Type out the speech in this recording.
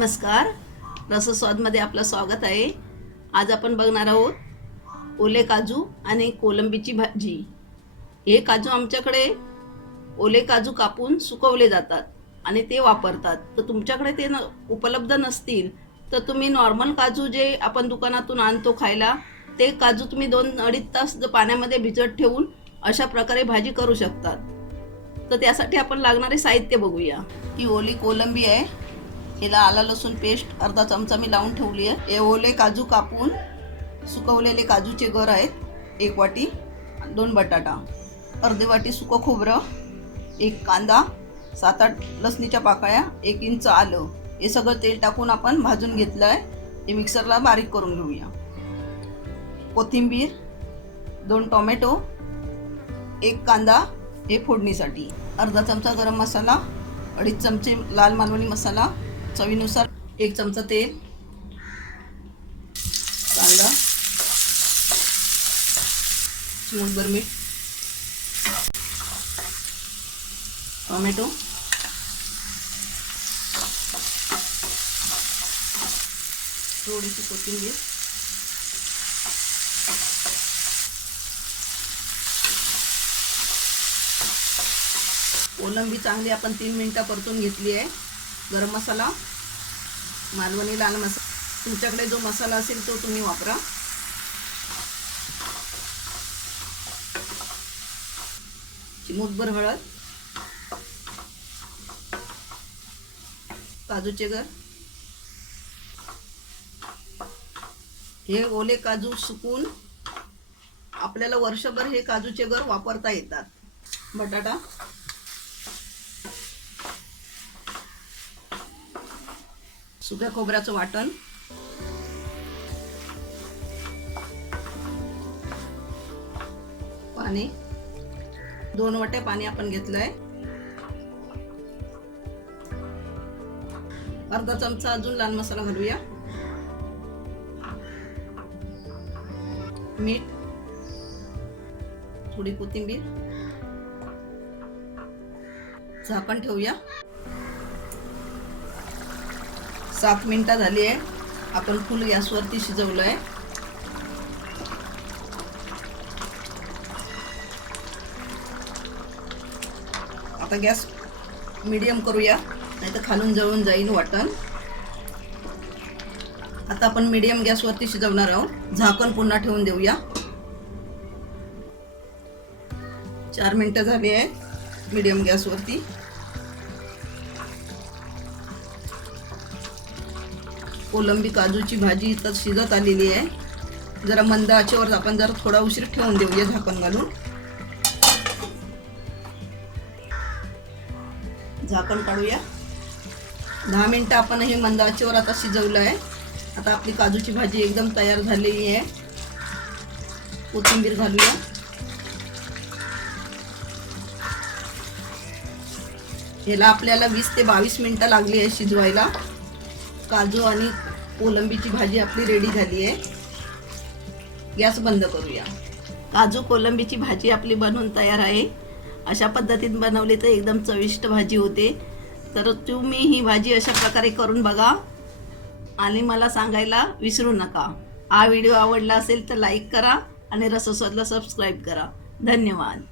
नमस्कार, रसस्वादमध्ये आपलं स्वागत आहे। आज आपण बघणार आहोत ओले काजू आणि कोलंबीची भाजी। हे काजू आमच्याकडे ओले काजू कापून सुकवले जातात आणि ते वापरतात। तर तुमच्याकडे ते उपलब्ध नसतील तर तुम्ही नॉर्मल काजू जे आपण दुकानातून आणतो खायला, ते काजू तुम्ही 2-2.5 तास पाण्यामध्ये भिजत ठेवून अशा प्रकारे भाजी करू शकतात। तर त्यासाठी आपण लागणारे साहित्य बघूया। ही ओली कोलंबी आहे, हिला आला लसूण पेस्ट अर्धा चमचा मी लावून ठेवली आहे। हे ओले काजू कापून सुकवलेले काजूचे गर आहेत, 1 वाटी, 2 बटाटा, अर्धी वाटी सुकं खोबरं, 1 कांदा, 7-8 लसणीच्या पाकळ्या, 1 इंच आलं, हे सगळं तेल टाकून आपण भाजून घेतलं आहे। हे मिक्सरला बारीक करून घेऊया। कोथिंबीर, 2 टोमॅटो, 1 कांदा, हे फोडणीसाठी, अर्धा चमचा गरम मसाला, 2.5 चमचे लाल मालवणी मसाला, चवीनुसार 1 चमचा तेल, कांदा, चिमूटभर मीठ, टोमॅटो, थोडीशी कोथिंबीर, कोलंबी चांगली आपण 3 मिनिटं परतून घेतली आहे। गरम मसाला, मालवणी लाल मसाला, तुमच्याकडे जो मसाला असेल तो तुम्ही वापरा। चिमूटभर हळद, काजूचे गर, हे ओले काजू सुकून आपल्याला वर्षभर हे काजूचे गर वापरता येतात। बटाटा, सुक्या खोबऱ्याचं वाटण, पाणी, 2 वाट्या पाणी आपण घेतलंय, अर्धा चमचा अजून लाल मसाला घालूया, मीठ, थोडी कोथिंबीर, झाकण ठेवूया। 7 मिनिटं झाली आहे, आपण फुल गॅसवरती शिजवलं आहे। आता गॅस मीडियम करूया, नाही तर खालून जळून जाईल वाटण। आता आपण मीडियम गॅसवरती शिजवणार आहोत, झाकण पुन्हा ठेवून देऊया। 4 मिनिटं झाली आहे मीडियम गॅसवरती। कोलंबी काजूची भाजी तर शिजत आलेली आहे। जरा मंद आचेवर आपण जरा थोडा उशीर ठेवून देऊया झाकण घालून। झाकण काढूया। 10 मिनिटं आपण हे मंद आचेवर आता शिजवलं आहे। आता आपली काजूची भाजी एकदम तयार झालेली आहे। कोथिंबीर घालूया, याला आपल्याला 20 ते 22 मिनिटं लागली आहे शिजवायला। काजू आणि कोलंबीची भाजी आपली रेडी झाली आहे। गॅस बंद करूया। काजू कोलंबीची भाजी आपली बनवून तयार आहे। अशा पद्धतीने बनवली तर एकदम चविष्ट भाजी होते। तर तुम्ही ही भाजी अशा प्रकारे करून बघा आणि मला सांगायला विसरू नका। हा व्हिडिओ आवडला असेल तर लाईक करा आणि रसस्वादला सबस्क्राईब करा। धन्यवाद।